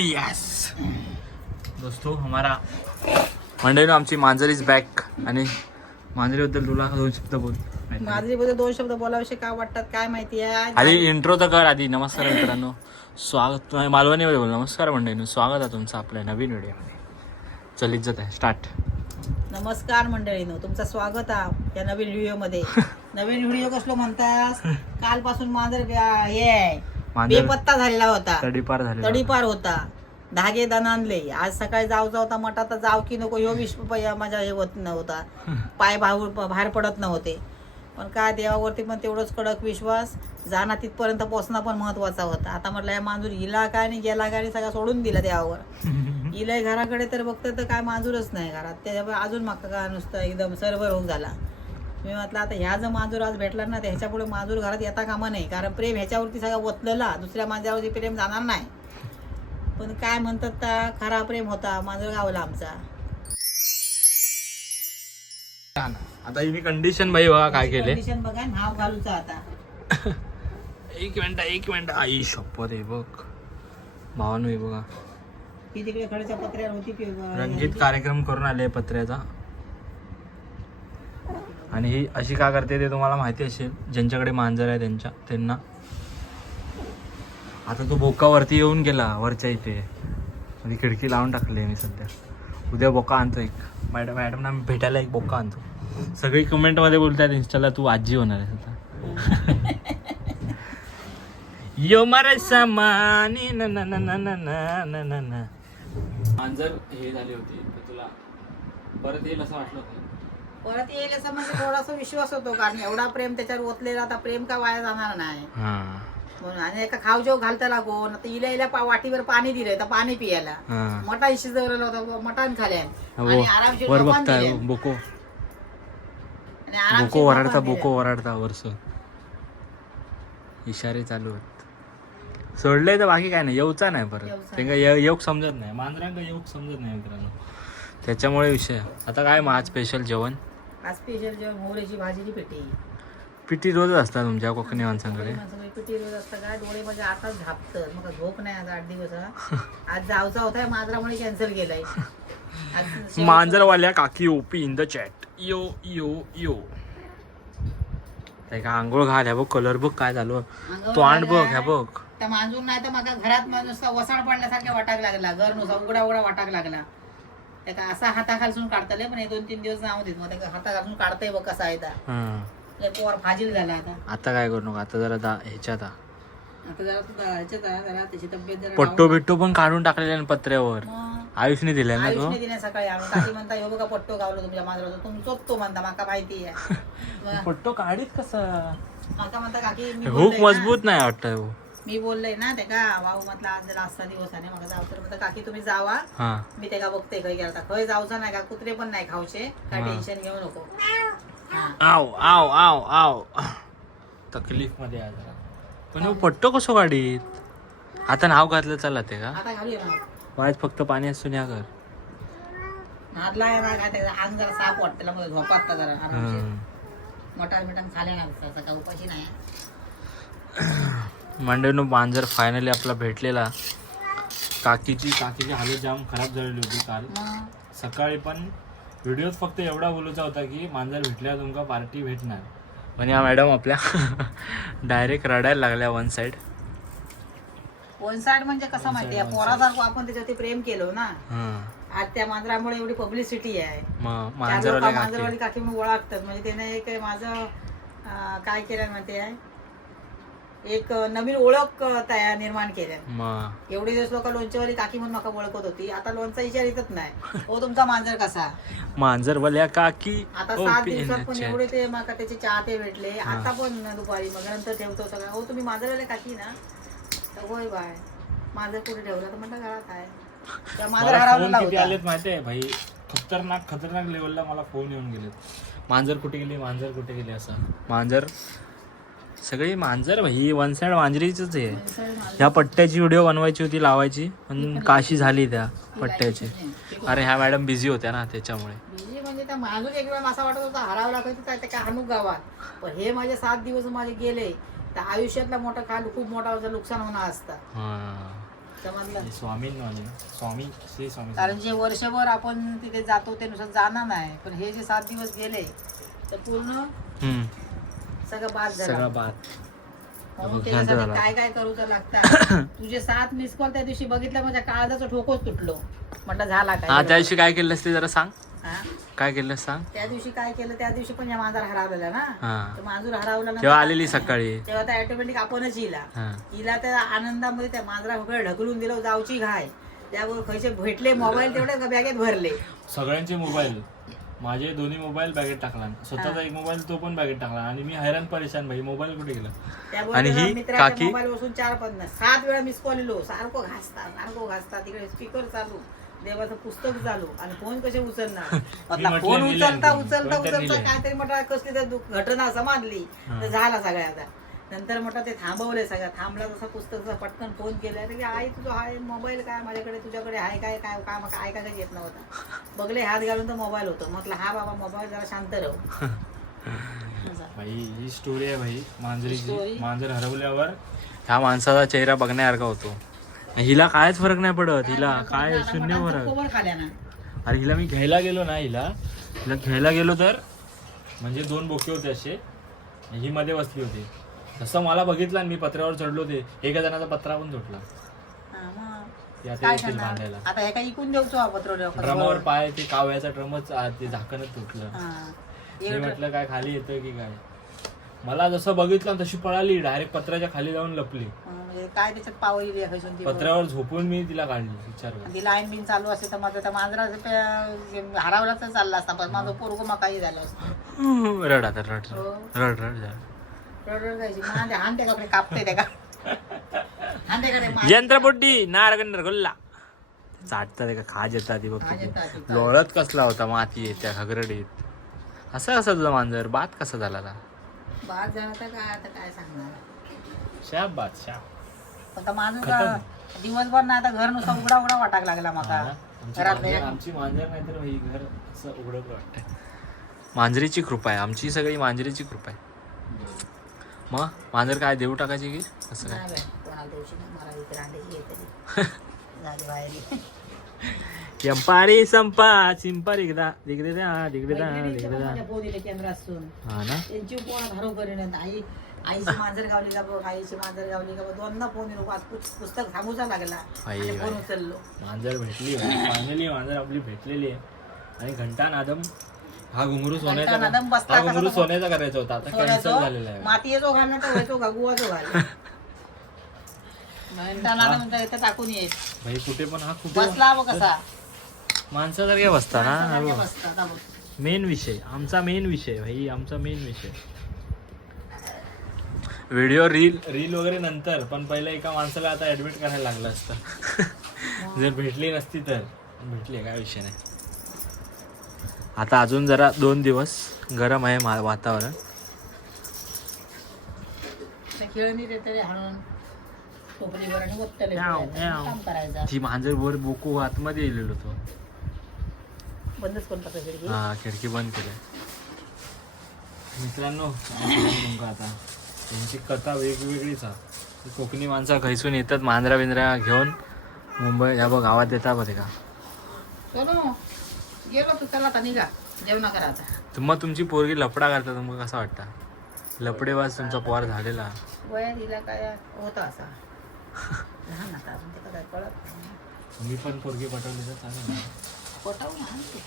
Yes दोस्तों हमारा मंडळी आमची मांजर इज बॅक. आणि मांजरीबद्दल तुला 2 शब्द बोल. मांजरीबद्दल 2 शब्द बोलाविषयी काय वाटतात काय माहिती आहे. आधी इंट्रो तर कर आधी. नमस्कार मित्रांनो, स्वागत. मालवणीमध्ये बोल. नमस्कार मंडळींनो, स्वागत आहे तुमचं आपल्या नवीन व्हिडिओमध्ये. चल इज्जत आहे स्टार्ट. नमस्कार मंडळीनो, तुमचं स्वागत आहे या नवीन व्हिडिओमध्ये. नवीन व्हिडिओ कसलो म्हणतास? कालपासून मांजर हे बेपत्ता झालेला होता, तडीपार होता. धागे दणानले. आज सकाळी जाऊ मठात जाव की नको ह्यो माझ्या हे होत नव्हता. पाय बाहेर पडत नव्हते. पण काय देवावरती पण तेवढंच कडक विश्वास. जाणं तिथपर्यंत पोचणं पण महत्वाचा होता. आता म्हटलं या मांजूर हिला काय आणि गेला काय सगळं सोडून दिला देवावर. इलाय घराकडे तर बघतं तर काय मांजूरच नाही घरात. त्याच्यामुळे अजून मागं का नुसतं एकदम सर्वर होऊन झाला. मी म्हटलं आता ह्या जर मांजूर आज भेटला ना तर ह्याच्यापुढे मांजूर घरात येता कामा नाही. कारण प्रेम ह्याच्यावरती सगळं ओतलेला, दुसऱ्या मांजरावरती प्रेम जाणार नाही. पण काय म्हणतात तर खरा प्रेम होता मांजर गावला आमचा. आता ही कंडिशन बाई बघा काय केले. कंडिशन बघा नाव घालूचा आता. एक मिनिट आई शपथ आहे बघ भावानो. हे बघा ती तिकडे खडच्या पत्र्यावर होती ती रंगीत कार्यक्रम करून आले पत्र्याचा. आणि ही अशी का करते ते तुम्हाला माहिती असेल, ज्यांच्याकडे मांजर आहे त्यांना. आता तो बोका वरती येऊन गेला वरच्या इथे. आणि खिडकी लावून टाकली मी सध्या. उद्या बोका आणतो एक. मॅडमना मी भेटायला एक बोका आणतो. सगळी कमेंटमध्ये बोलतात इंस्टाला तू आजी होणार आहे आता. यो मारे सामानी ना ना ना ना ना ना ना ना. मांजर हे झाली होती तर तुला परत येईल असं वाटलं होतं? परत येईल असं म्हणजे थोडासा विश्वास होतो. कारण एवढा प्रेम त्याच्यावर ओतलेला, आता प्रेम का वाया जाणार नाही म्हणून. आणि एका खाव जेव घालता लागून आता इला वाटीवर पाणी दिलंय तर पाणी पियाला. मटण शिजवलेलं होतं, मटण खाल्या आणि आरामशीर वर झोपान बघताय दिल्या. बोको आणि आरामशीर बोको वराडता वरस. इशारे चालू आहेत. सोडलंय तर बाकी काय नाही. येऊचा नाही परत. त्यांना योग समजत नाही. मांजरांना योग समजत नाही मित्रांनो. त्याच्यामुळे विषय. आता काय मग आज स्पेशल जेवण? आज स्पेशल जेवण मोहरीची भाजीची पिठी रोज असतात तुमच्या कोकणी माणसांकडे? पिठी रोज असतं का? डोळे म्हणजे आताच झापतं. मग झोप नाही आज 8 दिवस. आज जाऊचा होता मांजरामुळे कॅन्सल केलाय. मांजरवाल्या काकी ओपी इन द चॅट. यो यो यो. काय का आंघोळ घाल. ह्या बघ कलर बघ काय झालं. तो आण बघ. ह्या बघ त्या मांजूर नाही तर मग घरात नुसता वसाड पडल्यासारखा वाटाक लागला. घर नुसता उघडा वाटाक लागला. त्या असा हाताखालसून काढताले पण 2-3 दिवस जाऊ देत. मग त्या हाताखालसून काढताय बघ कसा आहे पोर फाजील झाला. आता काय करू नका. आता जरा ह्याच्यात आता जरा त्याची तब्येत जरा पट्टो बिट्टो पण काढून टाकलेल्या पत्र्यावर. आयुषने दिलाय ना तो. आयुषने दिल्या सकाळी. आम्ही काकी म्हणता हे बघा पट्टो गावलो तुमच्या मांजराचा. तुमचोच तो म्हणता माका माहिती आहे. पट्टो काढीत कसा माका म्हणता काकी हुक मजबूत नाही वाटत. मी बोललोय ना ते का भाऊ म्हटलं आज लास्टचा दिवस आहे मला जाऊ तर म्हणता काकी तुम्ही जावा. मी ते का बघते खय गेला खय जाऊचा नाही का. कुत्रे पण नाही खाऊचे. काय टेन्शन घेऊ नको. आव आव आव आव तकलीफ मध्ये आहे जरा. पण पट्टो कसं काढीत? आता नाव घातलं चला ते का? आता घालूया ना. माझ्यात फक्त पाणी असून या कर. नादला ना काय त्याचा अंग जरा साफ वाटतं त्याला झोपात जरा आरामशीर. मटण खाले ना त्याचा काय उपाशी नाही. मंडेनो मांजर फायनली आपला भेटलेला. काकीची हालत जाम खराब झालेली होती काल सकाळी. पण व्हिडिओत फक्त एवढा बोलायचा होता की मांजर भेटल्यावर तुमका पार्टी भेटणार. पण या मॅडम आपल्या डायरेक्ट रडायला लागल्या वन साइड म्हणजे कसं माहितीये पोरासारखं आपण त्याच्यावरती प्रेम केलो ना. आज त्या मांजरामुळे एवढी पब्लिसिटी आहे. मांजरवाली काकी म्हणून ओळखतात. म्हणजे त्याने एक माझं काय केलं माहितीये, एक नवीन ओळख निर्माण केल्या. एवढे दिवस लोक लोणचेवाली काकी म्हणून नका ओळखत होती. आता लोणचा विचार येतच नाही. हो तुमचा मांजर कसा? मांजरवाल्या काकी. आता 7 दिवसात पण एवढे ते मग त्याचे चाहते भेटले. आता पण दुपारी मग नंतर ठेवतो सगळं. हो तुम्ही मांजरवाल्या काकी ना? होय बाय. मांजर कुठे ठेवलं तर म्हणलं घरात आहे. मांजर हरवलेला होता. आलेत माहितीये भाई. खतरनाक लेवलला मला फोन येऊन गेलेत. मांजर कुठे गेली असं. मांजर सगळी मांजर भाई वन साइड मांजरीच आहे. ह्या पट्ट्याची व्हिडिओ बनवायची होती लावायची पण काशी झाली त्या पट्ट्याची. अरे ह्या मॅडम बिझी होत्या ना त्याच्यामुळे. बिझी म्हणजे त्या मांजूर एक वेळा असा वाटत होता हरावला काय त्या हानूक गावात. पण हे माझे 7 दिवस माझे गेले तर आयुष्यातला मोठा खूप मोठा नुकसान होणार असतं. समजलं. हे स्वामींवाले स्वामी श्री स्वामी कारण जे वर्षभर आपण तिथे जातो ते नुसतं जाणार नाही, पण हे जे 7 दिवस गेले तर पूर्ण सगळं बाद झालं. सगळं बाद. म्हणून त्याच्यासाठी काय काय करू तर लागतं. तुझे 7 मिस कॉल त्या दिवशी बघितलं, माझ्या काळजाचं ठोकच तुटलो. म्हटलं झाला हा, काय. त्या दिवशी काय केलंस ते जरा सांग. हा? काय केलं सांग. त्या दिवशी काय केलं, त्या दिवशी पण या मांजर हरवलेला ना. हा. तर मांजूर हरवला ना, तेव्हा आलेली सकाळी. तेव्हा तर ऑटोमॅटिक आपणच हिला हा. हिला त्या आनंदामध्ये त्या मांजराकडे ढकलून दिलं, जाऊची घाय. त्यावर खैसे भेटले मोबाईल तेवढे बॅगेत भरले. सगळ्यांचे मोबाईल, माझे दोन्ही मोबाईल बॅगेत टाकला, स्वतःचा एक मोबाईल तो पण बॅगेत टाकला, आणि मी हैराण परेशान भाई, मोबाईल कुठे गेला. आणि ही काकी मोबाईल बसून 4-5-7 वेळा मिस कॉल येलो. सारखं घासता तिकडे स्पीकर चालू, देवाचं पुस्तक चालू, आणि फोन कसे उचलणार. म्हटलं फोन नेले उचलता कोण तर नेले. काहीतरी म्हटलं कसली तर घटना समाजली तर झाला सगळ्याचा. नंतर म्हटलं ते थांबवले सगळं. थांबला तसा पुस्तकचा पटकन फोन केला की आई तुझं हाय मोबाईल काय माझ्याकडे, तुझ्याकडे आहे काय काय काय मग काय काय येत नव्हता. बघले हात घालून तर मोबाईल होतो. म्हटलं हा बाबा मोबाईल जरा शांत राहू. भाई ही स्टोरी आहे भाई मांजरीची. स्टोरी. मांजर हरवल्यावर ह्या माणसाचा चेहरा बघण्यासारखा होतो. हिला कायच फरक नाही पडत, हिला काय शून्य फरक. खाल्या ना. अरे हिला मी घ्यायला गेलो ना, हिला घ्यायला गेलो तर म्हणजे 2 बोके होते असे, ही मध्ये बसली होती. जसं मला बघितलं आणि मी पत्र्यावर चढलो, ते एका जणाचा पत्रा पण तुटला. हा, मग ते आता काय येतील करणार? बांधायला. आता हे काय इकून देऊचो पत्र ड्रमावर पाय, ते कावयाचा ड्रमच ते झाकणच तुटलं. मी म्हणजे म्हटलं काय खाली येतं की काय. मला जसं बघितलं तशी पळाली, डायरेक्ट पत्र्याच्या खाली जाऊन लपली. काय त्याच्यात पावर येईल या खिसून ती. पत्र्यावर झोपून मी तिला काढली. विचार कर. ती लाईन बिन चालू असते तर माझं त्या मांजरा हरवला तर चालला असता, पण माझं पोरगो मग काही झालं असतं. रड आता रड हो. रड रड जा. रडरड जायची. हान त्याकडे कापते त्या का हान त्याकडे यंत्रपोटी नारगंडर गोल्ला चाटतात का, खाज येतात ती बघ. लोळत कसला होता माती येत त्या घगरडीत. असं कसं तुझा मांजर बाद कसा झाला आता. बाद झाला तर काय, आता काय सांगणार. शाप बाद शाप. आता माझं दिवसभर ना आता घर नुसतं उघडा उघडा वाटाक लागला मला घरात. आमची मांजर नाही तर ही घर असं उघडत वाटत. मांजरीची कृपा आहे, आमची सगळी मांजरीची कृपा आहे. मग मांजर काय देऊ टाकायची की असं काय. नाही बाई, कोणाला दिवशी नाही, मला इथे रांडेची येते झाली बाहेर. चंपारी संपा चिंपारी एकदा दिगडे द्या दिगडे द्या दिगडे द्या. केंद्रात असून हा ना. त्यांची कोण धारो करीन. आईची मांजर गावली का बघ, आईची मांजर गावली का बघ. 2दा फोन येऊन पुस्तक थांबूचा लागला आणि फोन उचललो. मांजर भेटली फायनली, मांजर आपली भेटलेली आहे. आणि घंटा नादम हा घुंगरू सोन्याचा, नादम बसता हा घुंगरू सोन्याचा करायचा होता, आता कॅन्सल झालेला आहे. माती येतो घालणार तर व्हायचो का गुवाचो घाल. नादम इथं टाकून येत भाई कुठे पण हा कुठे बसला बघ कसा माणसासारख्या बसता ना. बसता आता बघ. मेन विषय आमचा, मेन विषय भाई आमचा मेन विषय. व्हिडिओ रील वगैरे नंतर, पण पहिला एका माणसाला आता ऍडमिट करायला लागलं असतं. जर भेटली नसती तर. भेटली काय विषय नाही. आता अजून जरा 2 दिवस गरम आहे वातावरण. खेळणी देते हाणून टोपलीवर आणि वट्टले काम करायचं. ती मांजर वर बोकू आतमध्ये येलेलो होतो. बंदच करून टाका खिडकी. हा खिडकी बंद केली. मित्रांनो आता त्यांची कथा वेगवेगळीच आहे. कोकणी माणसं खैसून येतात मांजरा बिंजरा घेऊन मुंबई या बघ गावात येतात बघ का. सोनू गेलो तू, चला आता निघा जेवण करायचा. मग तुमची पोरगी लफडा करता, तुम्हाला कसं वाटतं. लफडेबाज तुमचा पोर झालेला. वया दिला काय होता असा लहान आता अजून ते काय कळत नाही. तुम्ही पण पोरगी पटवली तर चालेल ना. पटावून आणते.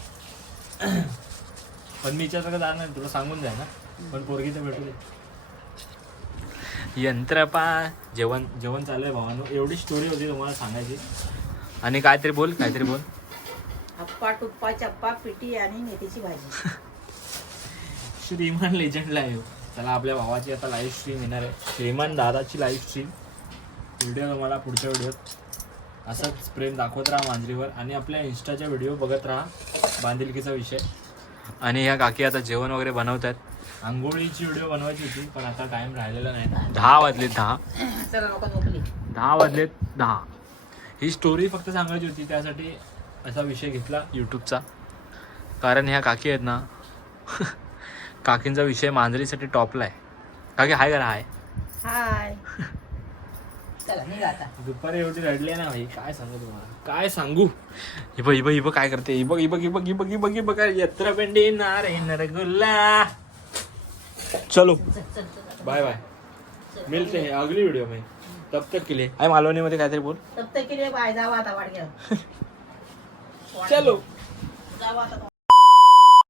पण मी विचार जाणार नाही, तुला सांगून द्या ना. पण पोरगी तर भेटू दे. यंत्रपा जेवण जेवण चालू आहे भावानो. एवढी स्टोरी होती तुम्हाला सांगायची. आणि काहीतरी बोल अप्पा टुप्पा चप्पा पिटी आणि मेथीची भाजी. श्रीमान लेजंडला आहे. त्याला आपल्या भावाची आता लाईव्ह स्ट्रीम येणार आहे. श्रीमान दादाची लाईव्ह स्ट्रीम व्हिडिओ तुम्हाला पुढच्या व्हिडिओत असंच प्रेम दाखवत राहा मांजरीवर. आणि आपल्या इंस्टाच्या व्हिडिओ बघत राहा बांधिलकीचा विषय. आणि ह्या काकी आता जेवण वगैरे बनवतात. आंघोळीची व्हिडिओ बनवायची होती पण आता टाइम राहिलेला नाही. 10 वाजले 10. चला लोक झोपली. 10 वाजलेत 10. ही स्टोरी फक्त सांगायची होती, त्यासाठी असा विषय घेतला यूट्यूबचा. कारण ह्या काकी आहेत ना काकींचा विषय मांजरीसाठी टॉपला आहे. काकी हाय करा. हाय हाय चला निघा आता. दुपारी एवढी रडली ना भाई, काय सांगू तुम्हाला, काय सांगू. हिब काय करते, हिब काय यत्र पेंडी नारे नरगुल्ला. चलो बाय बाय, मिलते हैं अगली वीडियो में, तब तक के लिए. मालवणी मध्ये काहीतरी बोल. तब तक के लिए बाय. जावा आता वाडग्या. चलो जावा आता.